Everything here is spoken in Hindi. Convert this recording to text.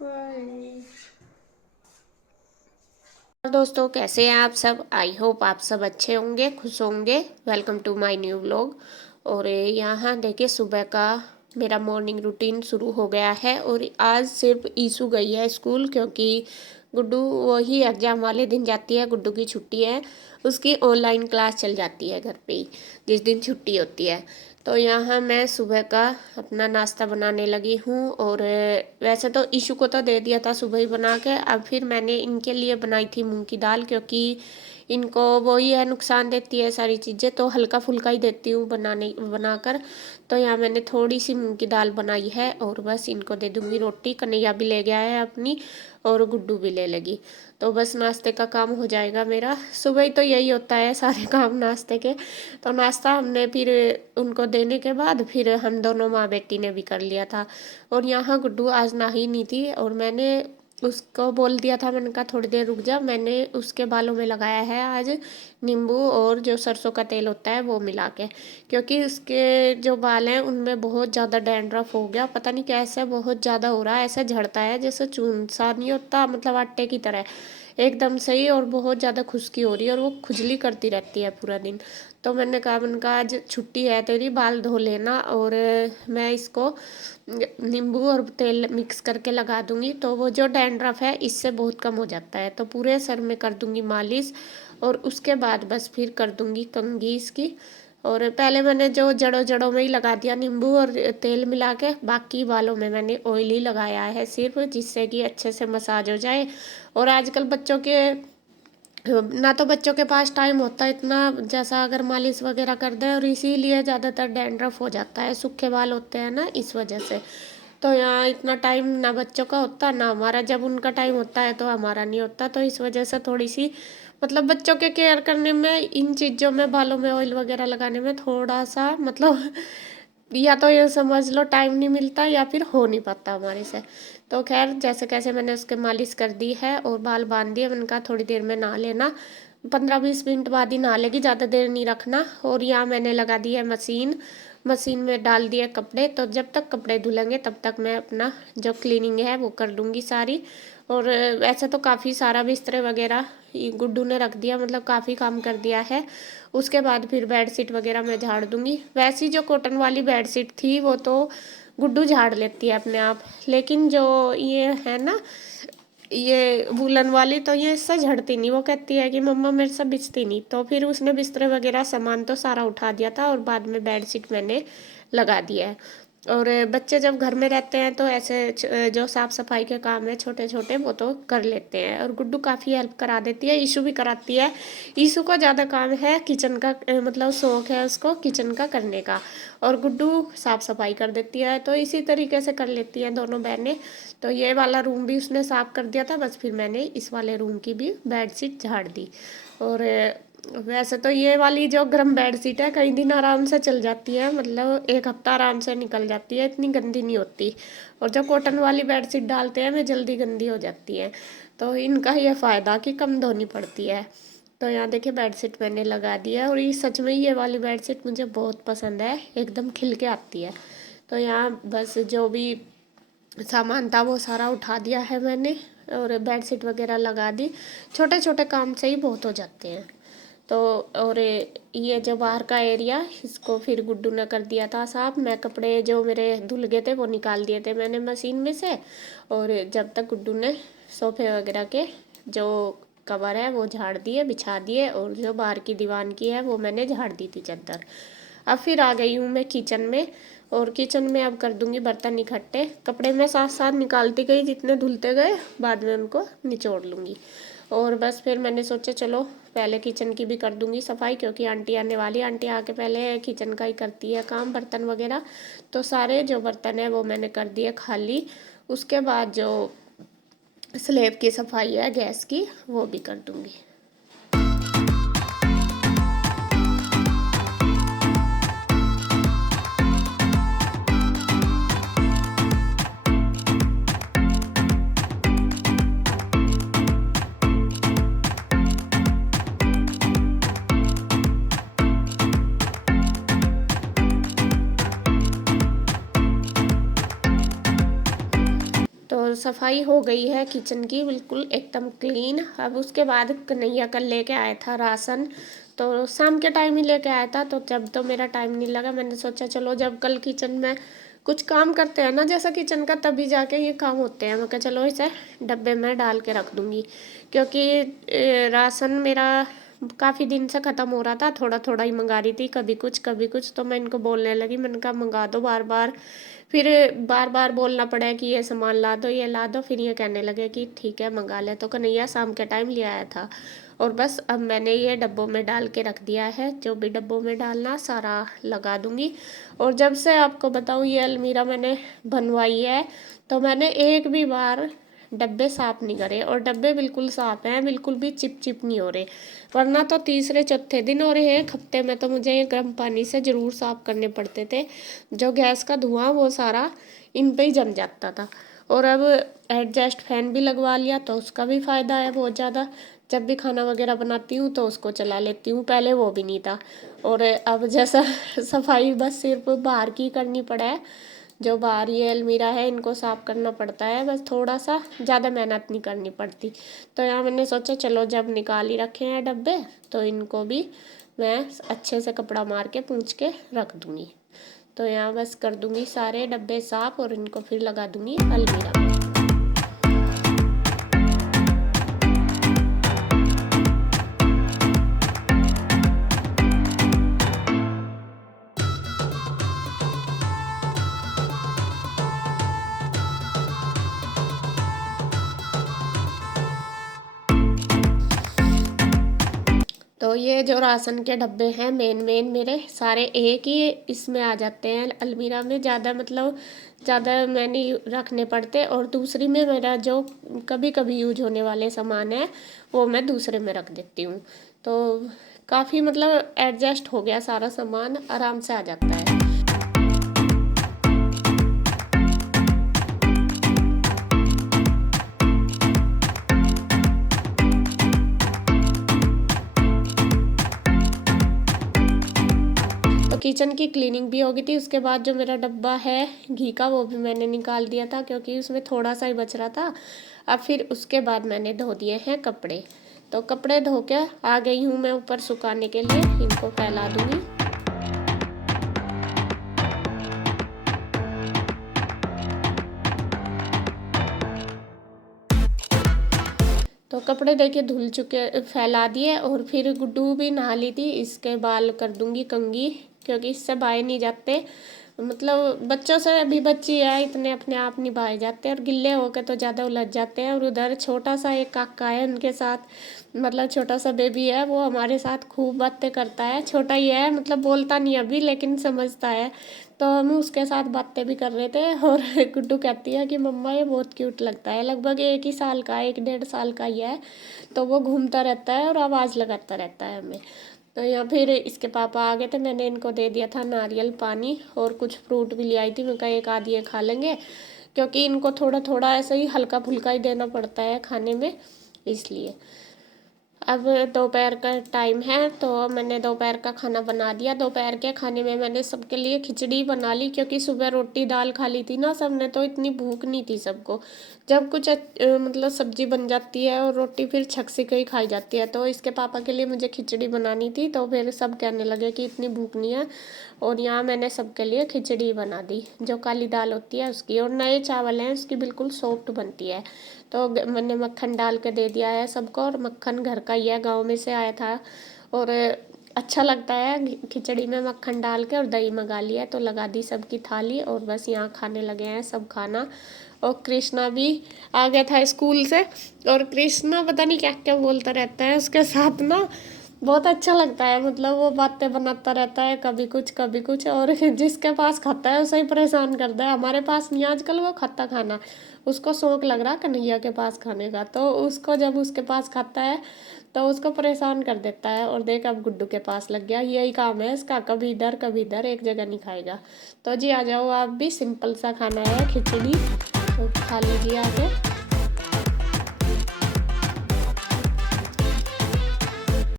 हाय दोस्तों, कैसे हैं आप सब। आई होप आप सब अच्छे होंगे, खुश होंगे। Welcome to my new vlog. और यहाँ देखिए, सुबह का मेरा मॉर्निंग रूटीन शुरू हो गया है। और आज सिर्फ ईशु गई है स्कूल, क्योंकि गुड्डू वही एग्जाम वाले दिन जाती है। गुड्डू की छुट्टी है, उसकी ऑनलाइन क्लास चल जाती है घर पे ही, जिस दिन छुट्टी होती है। तो यहाँ मैं सुबह का अपना नाश्ता बनाने लगी हूँ। और वैसे तो ईशु को तो दे दिया था सुबह ही बना के। अब फिर मैंने इनके लिए बनाई थी मूंग की दाल, क्योंकि इनको वही है, नुकसान देती है सारी चीज़ें, तो हल्का फुल्का ही देती हूँ बनाकर। तो यहाँ मैंने थोड़ी सी मूंग की दाल बनाई है और बस इनको दे दूँगी रोटी। कन्हैया भी ले गया है अपनी, और गुड्डू भी ले लेगी। तो बस नाश्ते का काम हो जाएगा मेरा। सुबह ही तो यही होता है, सारे काम नाश्ते के। तो नाश्ता हमने फिर उनको देने के बाद फिर हम दोनों माँ बेटी ने भी कर लिया था। और यहाँ गुड्डू आज नहा ही नहीं थी, और मैंने उसको बोल दिया था, मैंने कहा थोड़ी देर रुक जा। मैंने उसके बालों में लगाया है आज नींबू और जो सरसों का तेल होता है वो मिला के, क्योंकि उसके जो बाल हैं उनमें बहुत ज़्यादा डैंड्रफ हो गया। पता नहीं कैसे बहुत ज़्यादा हो रहा है, ऐसा झड़ता है जैसे चून सा नहीं होता, मतलब आटे की तरह एकदम सही। और बहुत ज़्यादा खुश्की हो रही है, और वो खुजली करती रहती है पूरा दिन। तो मैंने कहा आज छुट्टी है तेरी, बाल धो लेना, और मैं इसको नींबू और तेल मिक्स करके लगा दूंगी, तो वो जो डैंड्रफ है इससे बहुत कम हो जाता है। तो पूरे सर में कर दूंगी मालिश, और उसके बाद बस फिर कर दूंगी कंघी इसकी। और पहले मैंने जो जड़ों जड़ों में ही लगा दिया नींबू और तेल मिला के, बाकी बालों में मैंने ऑयल ही लगाया है सिर्फ, जिससे कि अच्छे से मसाज हो जाए। और आजकल बच्चों के ना तो बच्चों के पास टाइम होता है इतना, जैसा अगर मालिश वगैरह कर दे, और इसीलिए ज़्यादातर डैंड्रफ हो जाता है, सूखे बाल होते हैं ना, इस वजह से। तो यहाँ इतना टाइम ना बच्चों का होता ना हमारा, जब उनका टाइम होता है तो हमारा नहीं होता। तो इस वजह से थोड़ी सी मतलब बच्चों के केयर करने में, इन चीज़ों में, बालों में ऑयल वगैरह लगाने में थोड़ा सा मतलब या तो ये समझ लो टाइम नहीं मिलता, या फिर हो नहीं पाता हमारे से। तो खैर, जैसे कैसे मैंने उसके मालिश कर दी है और बाल बांध दिए। मैंने कहा थोड़ी देर में नहा लेना, 15-20 मिनट बाद ही नहा लेगी, ज़्यादा देर नहीं रखना। और यहाँ मैंने लगा दी है मशीन, मशीन में डाल दिए कपड़े। तो जब तक कपड़े धुलेंगे तब तक मैं अपना जो क्लीनिंग है वो कर लूँगी सारी। और वैसे तो काफ़ी सारा बिस्तरे वगैरह गुड्डू ने रख दिया, मतलब काफ़ी काम कर दिया है। उसके बाद फिर बेडशीट वगैरह मैं झाड़ दूंगी। वैसी जो कॉटन वाली बेडशीट थी वो तो गुड्डू झाड़ लेती है अपने आप, लेकिन जो ये है ना, ये वुलन वाली, तो ये इससे झड़ती नहीं। वो कहती है कि मम्मा मेरे से बिछती नहीं। तो फिर उसने बिस्तरे वगैरह सामान तो सारा उठा दिया था, और बाद में बेडशीट मैंने लगा दिया है। और बच्चे जब घर में रहते हैं तो ऐसे जो साफ सफाई के काम है छोटे छोटे वो तो कर लेते हैं, और गुड्डू काफ़ी हेल्प करा देती है, ईशु भी कराती है। ईशु को ज़्यादा काम है किचन का, मतलब शौक है उसको किचन का करने का, और गुड्डू साफ सफाई कर देती है। तो इसी तरीके से कर लेती हैं दोनों बहनें। तो ये वाला रूम भी उसने साफ कर दिया था, बस फिर मैंने इस वाले रूम की भी बेडशीट झाड़ दी। और वैसे तो ये वाली जो गर्म बेडशीट है कई दिन आराम से चल जाती है, मतलब एक हफ्ता आराम से निकल जाती है, इतनी गंदी नहीं होती। और जो कॉटन वाली बेडशीट डालते हैं वे जल्दी गंदी हो जाती है। तो इनका ये फ़ायदा कि कम धोनी पड़ती है। तो यहाँ देखिए बेडशीट मैंने लगा दिया है, और ये सच में ये वाली बेडशीट मुझे बहुत पसंद है, एकदम खिल के आती है। तो यहाँ बस जो भी सामान था वो सारा उठा दिया है मैंने, और बेडशीट वगैरह लगा दी। छोटे छोटे काम से ही बहुत हो जाते हैं। तो और ये जो बाहर का एरिया, इसको फिर गुड्डू ने कर दिया था साफ। मैं कपड़े जो मेरे धुल गए थे वो निकाल दिए थे मैंने मशीन में से। और जब तक गुड्डू ने सोफे वगैरह के जो कवर है वो झाड़ दिए, बिछा दिए, और जो बाहर की दीवान की है वो मैंने झाड़ दी थी चादर। अब फिर आ गई हूँ मैं किचन में, और किचन में अब कर दूंगी बर्तन इकट्ठे। कपड़े मैं साथ साथ निकालती गई, जितने धुलते गए बाद में उनको निचोड़ लूँगी। और बस फिर मैंने सोचा चलो पहले किचन की भी कर दूंगी सफाई, क्योंकि आंटी आने वाली, आंटी आके पहले किचन का ही करती है काम, बर्तन वगैरह। तो सारे जो बर्तन है वो मैंने कर दिए खाली। उसके बाद जो स्लेब की सफाई है गैस की वो भी कर दूंगी। तो सफाई हो गई है किचन की बिल्कुल एकदम क्लीन। अब उसके बाद कन्हैया कल लेके आया था राशन, तो शाम के टाइम ही लेके आया था, तो जब तो मेरा टाइम नहीं लगा, मैंने सोचा चलो जब कल किचन में कुछ काम करते हैं ना जैसा किचन का, तभी जाके ये काम होते हैं। मैं कहा चलो इसे डब्बे में डाल के रख दूँगी, क्योंकि राशन मेरा काफ़ी दिन से ख़त्म हो रहा था, थोड़ा थोड़ा ही मंगा रही थी, कभी कुछ। तो मैं इनको बोलने लगी, मैंने कहा मंगा दो बार बार, फिर बार बार बोलना पड़ा कि ये सामान ला दो ये ला दो, फिर ये कहने लगे कि ठीक है मंगा ले। तो कन्हैया शाम के टाइम ले आया था, और बस अब मैंने ये डब्बों में डाल के रख दिया है। जो भी डब्बों में डालना सारा लगा दूंगी। और जब से आपको बताऊँ ये अलमीरा मैंने बनवाई है, तो मैंने एक भी बार डब्बे साफ नहीं करे, और डब्बे बिल्कुल साफ हैं, बिल्कुल भी चिप नहीं हो रहे। वरना तो तीसरे चौथे दिन हो रहे हैं, एक हफ्ते में तो मुझे ये गर्म पानी से ज़रूर साफ करने पड़ते थे। जो गैस का धुआं वो सारा इन पे ही जम जाता था। और अब एडजस्ट फैन भी लगवा लिया, तो उसका भी फ़ायदा है बहुत ज़्यादा। जब भी खाना वगैरह बनाती हूँ तो उसको चला लेती हूँ, पहले वो भी नहीं था। और अब जैसा सफाई बस सिर्फ बाहर की करनी पड़ा है, जो बाहर ये अलमीरा है इनको साफ़ करना पड़ता है, बस थोड़ा सा ज़्यादा मेहनत नहीं करनी पड़ती। तो यहाँ मैंने सोचा चलो जब निकाल ही रखे हैं डब्बे, तो इनको भी मैं अच्छे से कपड़ा मार के पूंछ के रख दूँगी। तो यहाँ बस कर दूँगी सारे डब्बे साफ़, और इनको फिर लगा दूँगी अलमीरा में। तो ये जो राशन के डब्बे हैं मेन मेरे सारे एक ही इसमें आ जाते हैं अलमीरा में, ज़्यादा मतलब ज़्यादा मैं नहीं रखने पड़ते। और दूसरी में मेरा जो कभी कभी यूज होने वाले सामान है वो मैं दूसरे में रख देती हूँ। तो काफ़ी मतलब एडजस्ट हो गया, सारा सामान आराम से आ जाता है। किचन की क्लीनिंग भी हो गई थी। उसके बाद जो मेरा डब्बा है घी का वो भी मैंने निकाल दिया था, क्योंकि उसमें थोड़ा सा ही बच रहा था। अब फिर उसके बाद मैंने धो दिए हैं कपड़े। तो कपड़े धो के आ गई हूँ मैं ऊपर सुखाने के लिए, इनको फैला दूँगी। तो कपड़े देखिए धुल चुके, फैला दिए, और फिर गुड्डू भी नहा ली थी, इसके बाल कर दूंगी कंघी, क्योंकि इससे बाहर नहीं जाते। मतलब बच्चों से, अभी बच्ची है इतने अपने आप नहीं बाहर जाते, और गिल्ले होकर तो ज़्यादा उलझ जाते हैं। और उधर छोटा सा एक काका है उनके साथ, मतलब छोटा सा बेबी है, वो हमारे साथ खूब बातें करता है। छोटा ही है, मतलब बोलता नहीं अभी, लेकिन समझता है। तो हम उसके साथ बातें भी कर रहे थे, और गुड्डू कहती है कि मम्मा ये बहुत क्यूट लगता है। लगभग 1 ही साल का, 1 डेढ़ साल का ही है। तो वो घूमता रहता है और आवाज़ लगाता रहता है हमें। तो या फिर इसके पापा आ गए थे, मैंने इनको दे दिया था नारियल पानी, और कुछ फ्रूट भी ले आई थी। मैं कहा एक आधी ये खा लेंगे, क्योंकि इनको थोड़ा थोड़ा ऐसे ही हल्का फुल्का ही देना पड़ता है खाने में, इसलिए। अब दोपहर का टाइम है, तो मैंने दोपहर का खाना बना दिया। दोपहर के खाने में मैंने सबके लिए खिचड़ी बना ली, क्योंकि सुबह रोटी दाल खा ली थी ना सबने, तो इतनी भूख नहीं थी सबको। जब कुछ मतलब सब्जी बन जाती है और रोटी फिर छक से ही खाई जाती है। तो इसके पापा के लिए मुझे खिचड़ी बनानी थी, तो फिर सब कहने लगे कि इतनी भूख नहीं है, और यहाँ मैंने सबके लिए खिचड़ी बना दी, जो काली दाल होती है उसकी। और नए चावल हैं उसकी, बिल्कुल सॉफ्ट बनती है। तो मैंने मक्खन डाल के दे दिया है सबको, और मक्खन घर का ही है, गांव में से आया था। और अच्छा लगता है खिचड़ी में मक्खन डाल के, और दही मंगा लिया, तो लगा दी सबकी थाली, और बस यहाँ खाने लगे हैं सब खाना। और कृष्णा भी आ गया था स्कूल से, और कृष्णा पता नहीं क्या क्या बोलता रहता है, उसके साथ ना बहुत अच्छा लगता है। मतलब वो बातें बनाता रहता है, कभी कुछ, और जिसके पास खाता है उसे ही परेशान करता है। हमारे पास नहीं आजकल वो खाता खाना, उसको शौक लग रहा कन्हैया के पास खाने का, तो उसको जब उसके पास खाता है तो उसको परेशान कर देता है। और देख अब गुड्डू के पास लग गया, यही काम है इसका, कभी इधर एक जगह नहीं खाएगा। तो जी आ जाओ आप भी, सिंपल सा खाना है खिचड़ी, तो खा लीजिए आके।